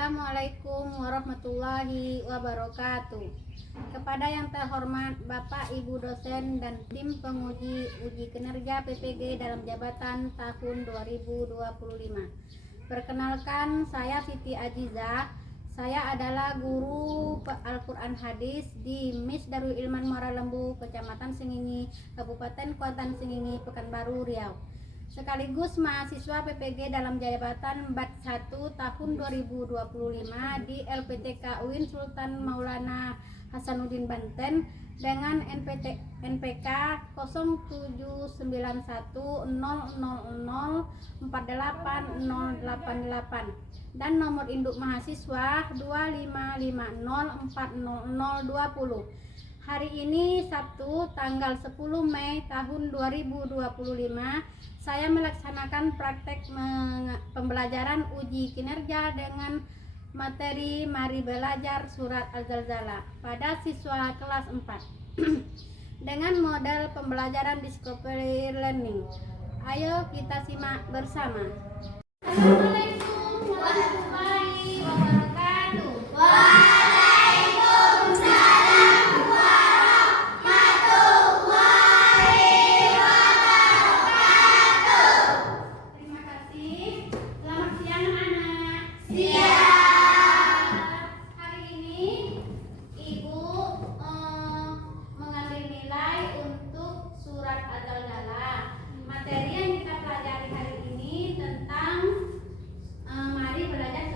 Assalamualaikum warahmatullahi wabarakatuh. Kepada yang terhormat Bapak Ibu dosen dan tim penguji uji kinerja PPG dalam jabatan tahun 2025. Perkenalkan, saya Siti Ajizah. Saya adalah guru Al-Quran Hadis di MIS Darul Ilman Muara Lembu, Kecamatan Sengingi, Kabupaten Kuantan Sengingi, Pekanbaru, Riau. Sekaligus mahasiswa PPG dalam jabatan Batch 1 tahun 2025 di LPTK UIN Sultan Maulana Hasanuddin Banten dengan NPK 079100048088 dan nomor induk mahasiswa 255040020. Hari ini Sabtu tanggal 10 Mei tahun 2025, saya melaksanakan praktek pembelajaran uji kinerja dengan materi Mari Belajar Surat Al-Zalzalah pada siswa kelas 4 dengan model pembelajaran discovery learning. Ayo kita simak bersama. Assalamualaikum warahmatullahi wabarakatuh. Materi yang kita pelajari hari ini tentang Mari Belajar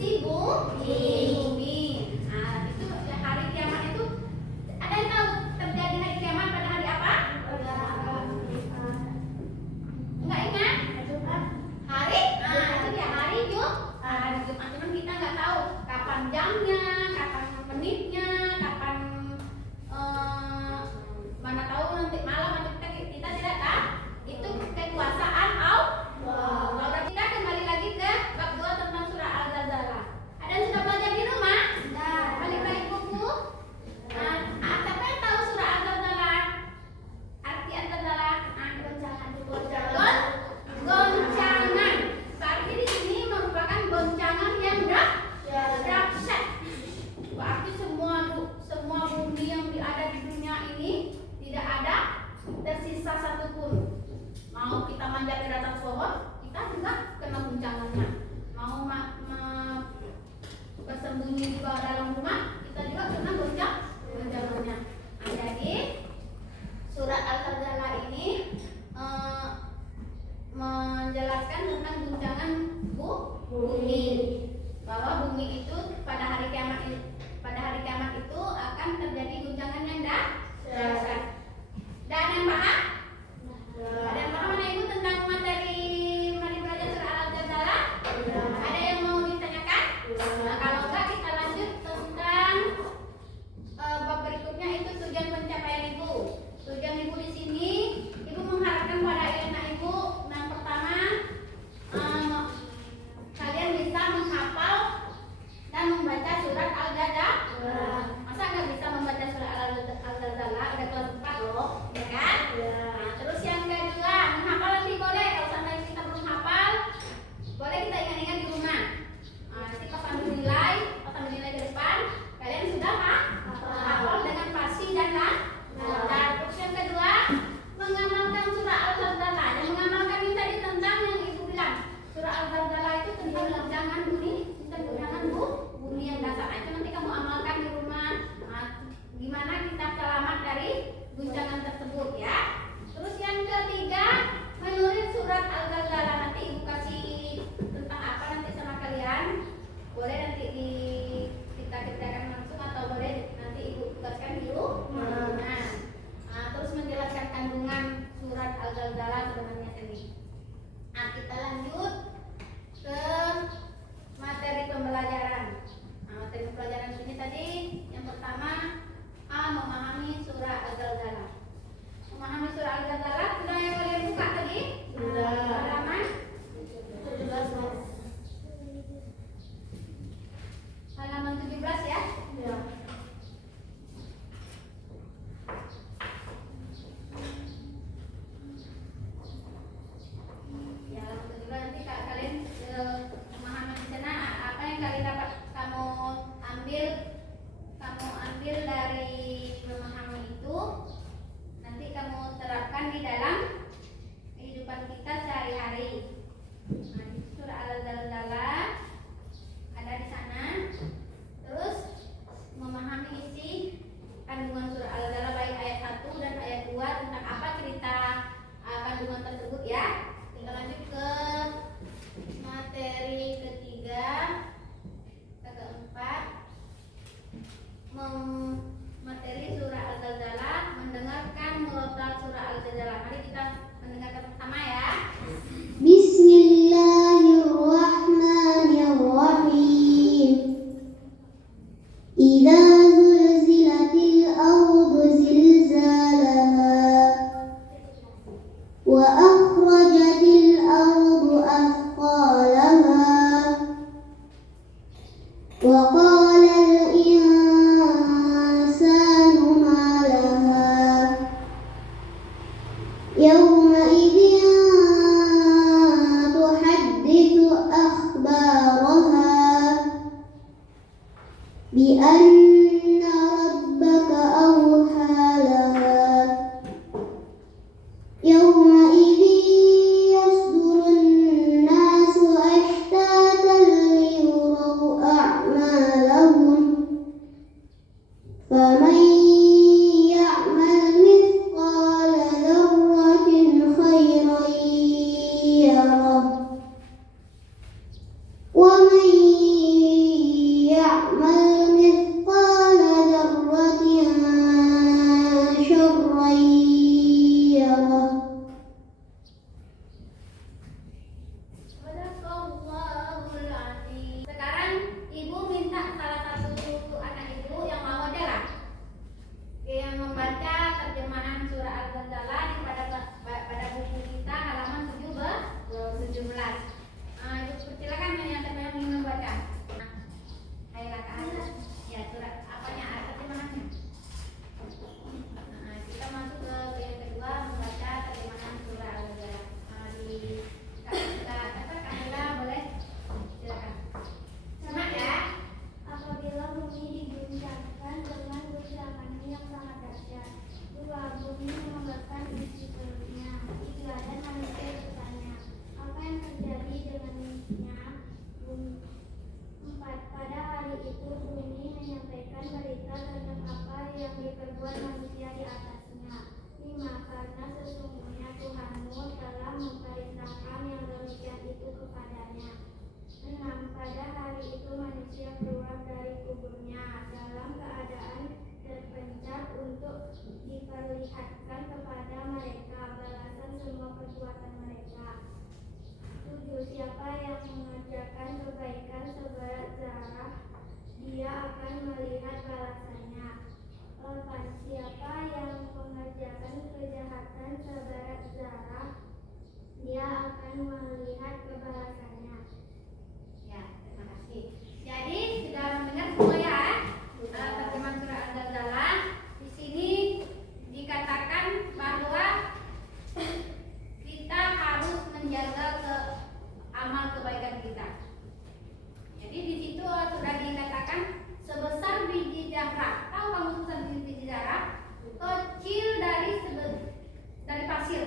isi bumi. Nah, itu hari kiamat itu ada yang tahu terjadi hari kiamat pada hari apa? Enggak ingat? Hari? Nah, itu dia hari Jumat. Hari Jumat, cuman kita nggak tahu kapan jamnya, kapan menitnya, kapan mana tahu nanti malam atau kita tidak tahu. Itu kekuasaan Allah. Kalau kita kembali lagi ke bab 2 tentang surah Al-Zalzalah. Ada yang sudah belajar di rumah? Balik-balik buku. Siapa yang tahu surah Al-Zalzalah? Arti Al-Zalzalah? Goncangan. Berarti di sini merupakan goncangan yang dahsyat. Berarti semua bumi yang ada di dunia ini tidak ada tersisa satupun. Mau kita manjat ke atas pohon, kita juga kena guncangannya. Mau bersembunyi di bawah dalam rumah, kita juga kena guncangannya. Nah, jadi surat Al-Zalzalah ini menjelaskan tentang guncangan bumi, bahwa bumi itu pada hari kiamat itu akan terjadi guncangan yang dahsyat. Dan yang paham? Ada yang paham mana ibu tentang materi mari belajar surah Al-Zalzalah? Ada yang mau ditanyakan? Nah, kalau enggak kita lanjut tentang bab berikutnya, itu tujuan pencapaian ibu. Tujuan ibu di sini, ibu mengharapkan pada anak ibu yang pertama, kalian bisa menghafal dan membaca surat Al-Zalzalah. Masa nggak bisa membaca surat Al-Zalzalah? Udah kelas 4 loh, ya kan? Nah, terus yang kedua, menghafal nanti boleh. Kalau seandainya kita belum hafal, boleh kita ingat-ingat di rumah. Nanti pas ambil nilai ke depan, kalian sudah hafal dengan pasti dan terus yang kedua, mengamalkan surah Al-Zalzalah. Dan mengamalkan ini tadi tentang yang ibu bilang, surah Al-Zalzalah itu tentang guncangan bumi, bumi yang dasar. Itu nanti kamu amalkan di rumah. Gimana kita selamat dari guncangan tersebut, ya. Terus yang ketiga, menulis surat Al-Zalzalah. Nanti ibu kasih tentang apa nanti sama kalian. Boleh nanti kita kerjakan langsung atau boleh nanti ibu tugaskan di rumah. Nah, terus menjelaskan kandungan surat Al-Zalzalah sebenarnya ini. Nah, kita lanjut ke materi pembelajaran. Nah, materi pembelajaran ini tadi yang pertama, memahami surah Al-Zalzalah. Memahami surah Al-Zalzalah sudah yang kalian buka tadi? Sudah. Halaman 17. Halaman 17 ya? Ya. Ya, halaman 17 nanti kalian memahami di sana apa yang kalian dapat kamu ambil dari memahami itu, nanti kamu terapkan di dalam kehidupan kita sehari-hari. Nah, di surah Al-Zalzalah ada di sana. Terus memahami isi kandungan surah Al-Zalzalah baik ayat 1 dan ayat 2 tentang apa cerita kandungan tersebut, ya. Kita lanjut ke materi ketiga, keempat, materi surah Al-Zalzalah, mendengarkan murotal surah Al-Zalzalah. Mari kita mendengarkan bersama, ya. Bismillahirrahmanirrahim. Idza zulzilatil ardu zilzalaha wa akhrajatil ardu athqalaha wa qala al-insanu ma laha yawma'idhin tuhaddithu akhbaraha bi anna rabbaka awha laha yawma'idhin yasdurun nasu ashtatan liyuraw a'malahum faman ya'mal mithqala dzarratin khairan yarah wa man diperbuat manusia di atasnya. 5. Karena sesungguhnya Tuhanmu telah memerintahkan yang demikian itu kepadanya. 6. Pada hari itu manusia keluar dari kuburnya dalam keadaan terpencar untuk diperlihatkan kepada mereka balasan semua perbuatan mereka. 7. Siapa yang mengerjakan kebaikan seberat zarah, dia akan melihat balasannya. 8. Siapa yang mengerjakan kejahatan seberat zarah, dia akan melihat kebalasannya. Ya, terima kasih. Jadi sudah mendengar semua ya terjemahan surah Al-Zalzalah. Di sini dikatakan bahwa kita harus menjaga amal kebaikan kita. Jadi di situ sudah dikatakan sebesar biji zarah. Tahu kamu sebesar biji zarah? Kecil dari pasir.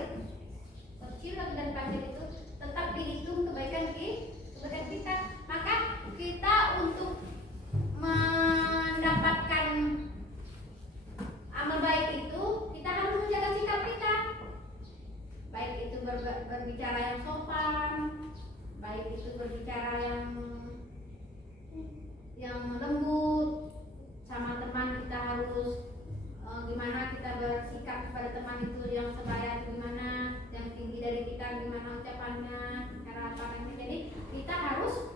Kecil dari pasir itu tetap dihitung kebaikan kita. Maka kita untuk mendapatkan amal baik itu kita harus menjaga sikap kita. Baik itu berbicara yang sopan, baik itu berbicara yang lembut sama teman. Kita harus gimana kita bersikap kepada teman itu, yang sebaya gimana, yang tinggi dari kita gimana ucapannya, cara apa. Jadi kita harus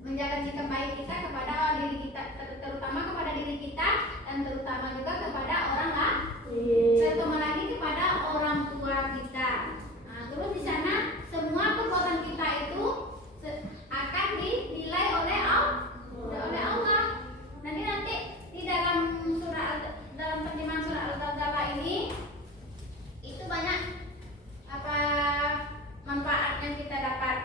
menjaga sikap baik kita kepada diri kita, terutama kepada diri kita, dan terutama juga kepada orang lain, terutama lagi kepada orang tua kita. Nah, terus di sana semua perbuatan kita itu akan dinilai oleh Allah. Nanti di dalam terjemahan surah Al-Zalzalah ini itu banyak manfaat yang kita dapat.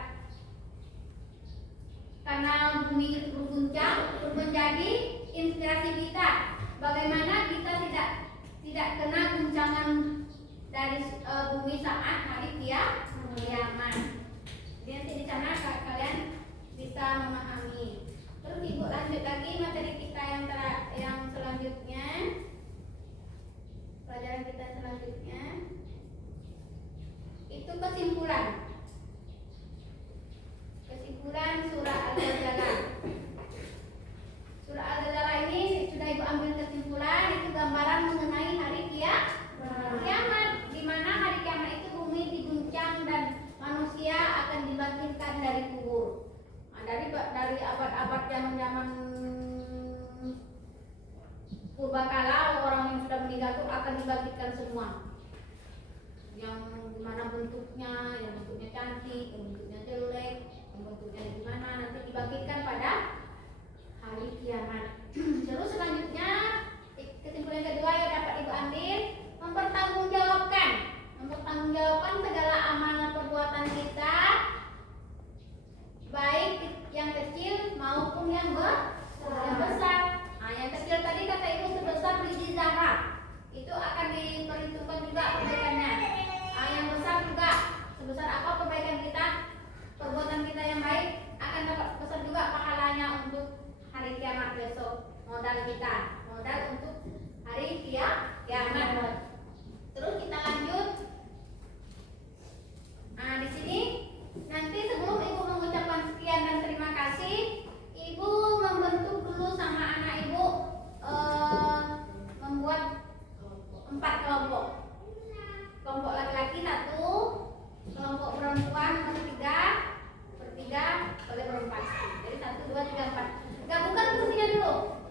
Karena bumi berguncang menjadi inspirasi kita. Bagaimana kita tidak kena guncangan dari bumi saat hari kiamat. Jadi nanti di sana kalian bisa memahami. Terus ibu lanjut lagi materi kita yang selanjutnya. Pelajaran kita selanjutnya itu kesimpulan surah Al-Zalzalah. Surah Al-Zalzalah ini sudah ibu ambil kesimpulan, itu gambaran mengenai hari kiamat, di mana hari kiamat itu bumi diguncang dan manusia akan dibangkitkan dari kubur. Nah, dari abad-abad zaman purbakala, orang yang sudah meninggal itu akan dibangkitkan semua. Yang gimana bentuknya, yang bentuknya cantik, yang bentuknya jelek, yang bentuknya gimana, nanti dibangkitkan pada hari kiamat. Terus selanjutnya kesimpulan kedua yang dapat ibu ambil, mempertanggungjawabkan segala amal perbuatan kita, baik yang kecil maupun yang besar. Nah, yang kecil tadi kata ibu sebesar biji zarah, itu akan diperhitungkan juga kebaikannya. Yang besar juga, sebesar apa kebaikan kita, perbuatan kita yang baik, akan dapat besar juga pahalanya untuk hari kiamat besok. Modal untuk hari kiamat. Terus kita lanjut. Nah, di sini nanti sebelum ibu mengucapkan sekian dan terima kasih, ibu membentuk dulu sama anak ibu membuat 4 kelompok. Kelompok laki-laki 1, kelompok perempuan bertiga oleh perempuan. Jadi 1, 2, 3, 4. Gabungkan kursinya dulu.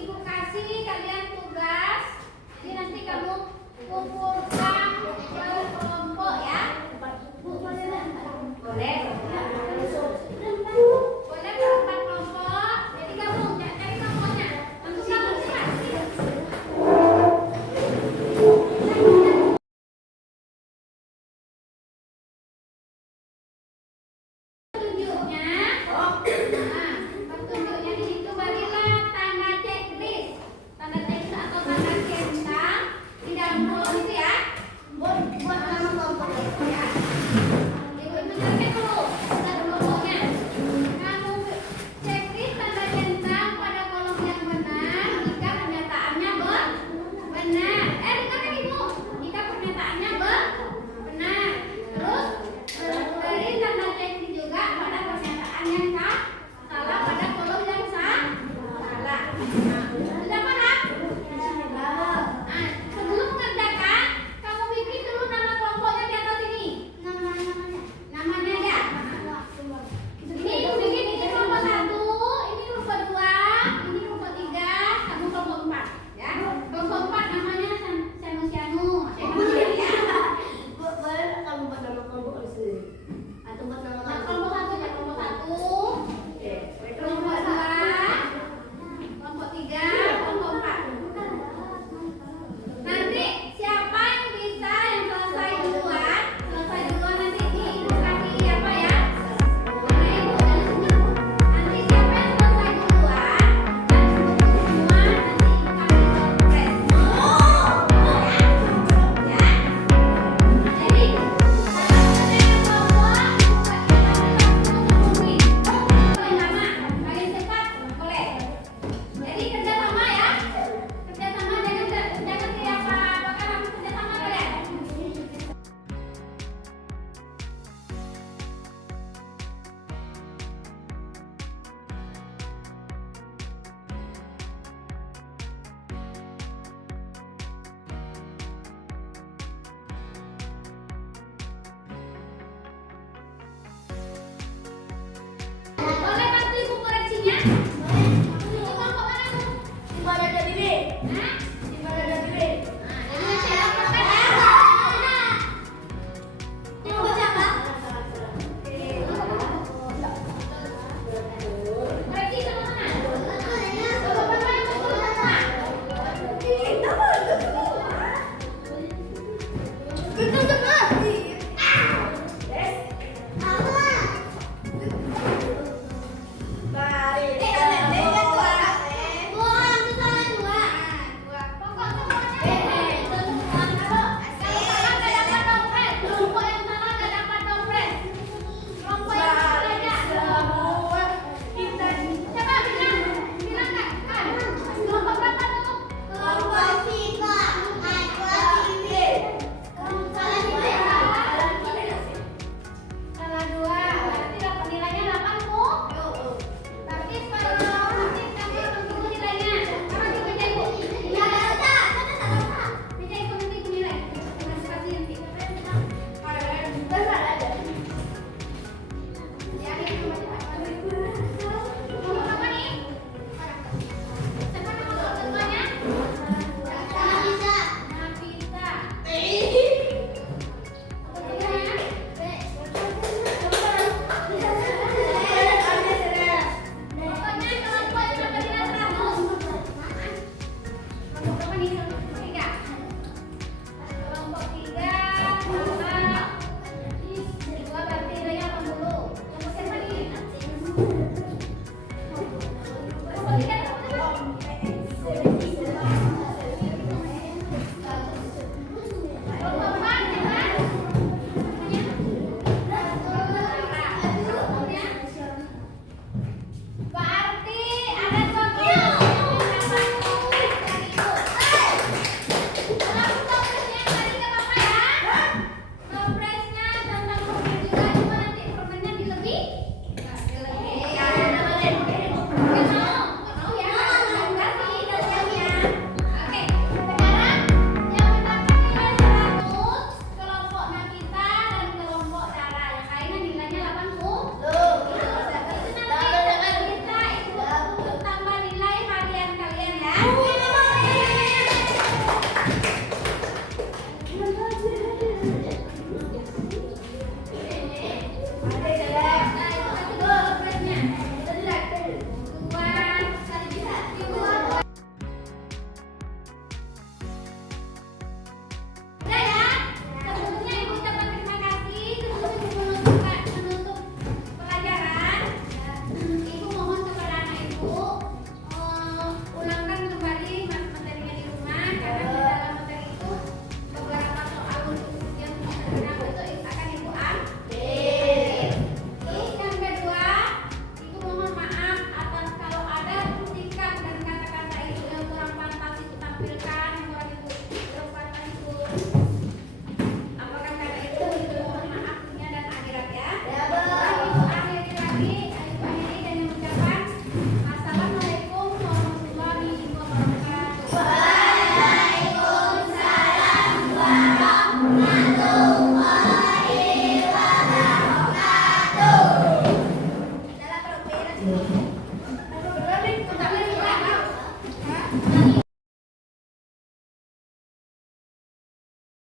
Ibu kasih kalian tugas. Jadi nanti kamu kumpulkan ke kelompok ya. Boleh? Boleh.